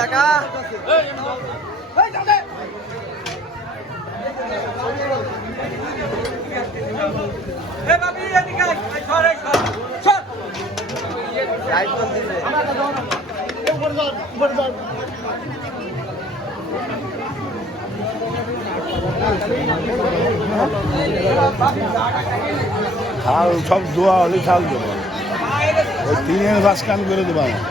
টাকা খাল সব দোয়া হলে খাল দেবো ওই 3 বাস কান করে দেবো আমার